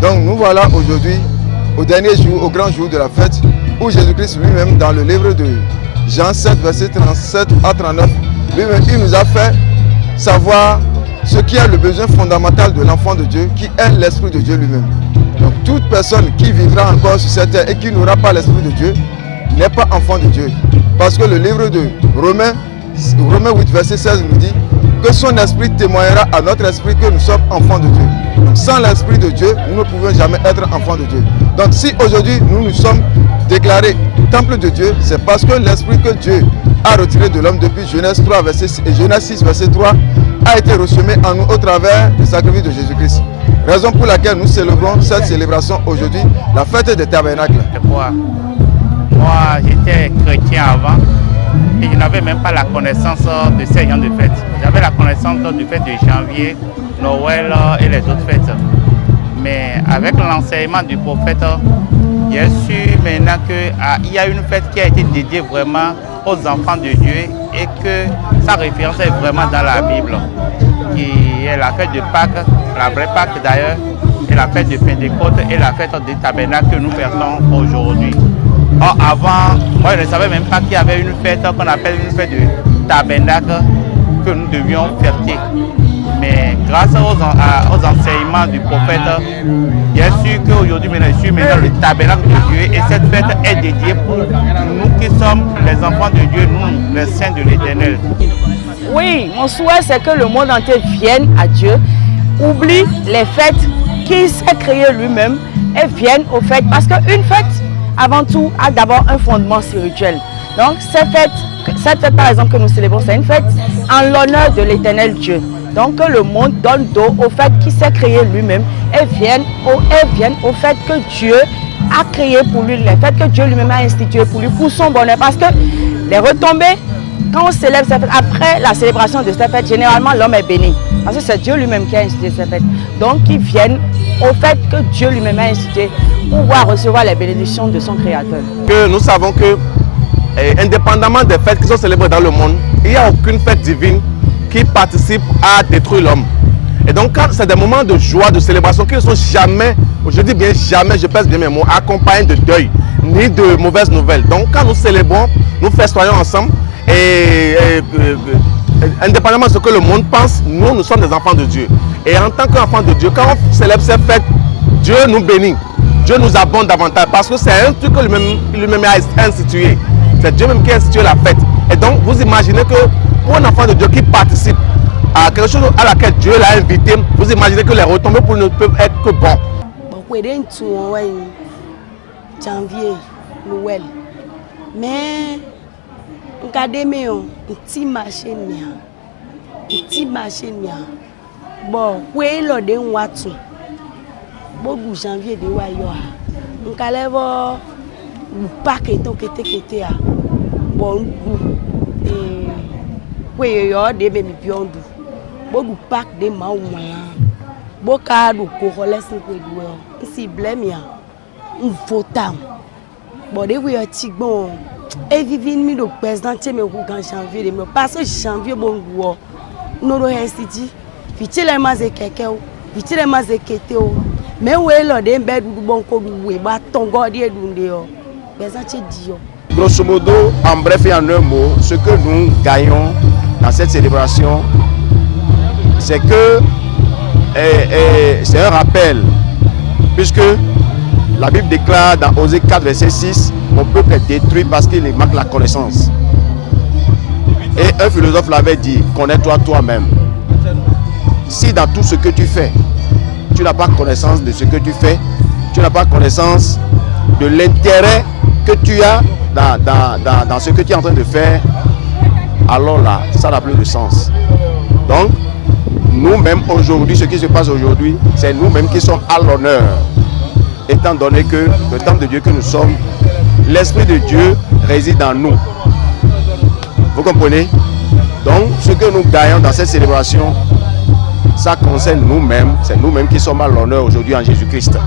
Donc nous voilà aujourd'hui au dernier jour, au grand jour de la fête, où Jésus-Christ lui-même, dans le livre de Jean 7, verset 37 à 39, lui-même, il nous a fait savoir ce qui est le besoin fondamental de l'enfant de Dieu, qui est l'Esprit de Dieu lui-même. Donc toute personne qui vivra encore sur cette terre et qui n'aura pas l'Esprit de Dieu n'est pas enfant de Dieu. Parce que le livre de Romains 8, verset 16 nous dit que son esprit témoignera à notre esprit que nous sommes enfants de Dieu. Donc sans l'Esprit de Dieu, nous ne pouvons jamais être enfants de Dieu. Donc si aujourd'hui nous sommes déclarés temple de Dieu, c'est parce que l'Esprit que Dieu a retiré de l'homme depuis Genèse 3, verset 6, et Genèse 6, verset 3, a été ressemé en nous au travers du sacrifice de Jésus-Christ. Raison pour laquelle nous célébrons cette célébration aujourd'hui, la fête des tabernacles. Moi, j'étais chrétien avant et je n'avais même pas la connaissance de ces gens de fête. J'avais la connaissance du fête de janvier, Noël et les autres fêtes. Mais avec l'enseignement du prophète, j'ai su maintenant qu'il y a une fête qui a été dédiée vraiment aux enfants de Dieu et que sa référence est vraiment dans la Bible, qui est la fête de Pâques, la vraie Pâques d'ailleurs, et la fête de Pentecôte et la fête des tabernacles que nous faisons aujourd'hui. Or, avant, moi je ne savais même pas qu'il y avait une fête qu'on appelle une fête de tabernacle que nous devions fêter. Mais grâce aux enseignements du prophète, j'ai su qu'aujourd'hui, je suis maintenant le tabernacle de Dieu et cette fête est dédiée pour nous qui sommes les enfants de Dieu, nous, les saints de l'Éternel. Oui, mon souhait c'est que le monde entier vienne à Dieu, oublie les fêtes qu'il s'est créées lui-même et vienne aux fêtes. Parce qu'une fête, avant tout, a d'abord un fondement spirituel. Donc cette fête par exemple que nous célébrons, c'est une fête en l'honneur de l'Éternel Dieu. Donc que le monde donne dos au fait qu'il s'est créé lui-même et vienne au fait que Dieu a créé pour lui, les fêtes que Dieu lui-même a instituées pour lui, pour son bonheur. Parce que les retombées, quand on célèbre cette fête, après la célébration de cette fête, généralement l'homme est béni. Parce que c'est Dieu lui-même qui a institué cette fête. Donc qu'ils viennent au fait que Dieu lui-même a institué pour pouvoir recevoir les bénédictions de son Créateur. Que nous savons que, indépendamment des fêtes qui sont célébrées dans le monde, il n'y a aucune fête divine qui participe à détruire l'homme. Et donc quand c'est des moments de joie, de célébration qui ne sont jamais, je dis bien jamais, je pèse bien mes mots, accompagnés de deuil, ni de mauvaises nouvelles. Donc quand nous célébrons, nous festoyons ensemble indépendamment de ce que le monde pense, nous sommes des enfants de Dieu. Et en tant qu'enfants de Dieu, quand on célèbre ces fêtes, Dieu nous bénit, Dieu nous abonde davantage parce que c'est un truc que lui-même a institué. C'est Dieu même qui a institué la fête. Et donc vous imaginez que pour un enfant de Dieu qui participe à quelque chose à laquelle Dieu l'a invité, vous imaginez que les retombées pour nous ne peuvent être que bons. Janvier, Noël. Mais regardez un petit marché bon, oui, le de Watson. Bon, janvier de Wayo. On calève le paquet qui était à bon. Oui, il y a des bébés biondu. Bon, le pack de Maouaya. Bon, car le corolès si blême ya. Un votant. Bon, de oui, bon. Et vivre mi le président me en janvier me parce que janvier bon goût. Nous le hésiti. Vitile maze keke o. Vitile maze kete o. Mais où est le dembe du bon ko du ba tongo die dunde o. Président dit o. Grosso modo, en bref et en un mot, ce que nous gagnons dans cette célébration, c'est que c'est un rappel, puisque la Bible déclare dans Osée 4, verset 6, mon peuple est détruit parce qu'il manque la connaissance. Et un philosophe l'avait dit, connais-toi toi-même. Si dans tout ce que tu fais, tu n'as pas connaissance de ce que tu fais, tu n'as pas connaissance de l'intérêt que tu as dans ce que tu es en train de faire, alors là, ça n'a plus de sens. Donc, nous-mêmes aujourd'hui, ce qui se passe aujourd'hui, c'est nous-mêmes qui sommes à l'honneur, étant donné que le temple de Dieu que nous sommes, l'Esprit de Dieu réside en nous. Vous comprenez? Donc, ce que nous gagnons dans cette célébration, ça concerne nous-mêmes, c'est nous-mêmes qui sommes à l'honneur aujourd'hui en Jésus-Christ.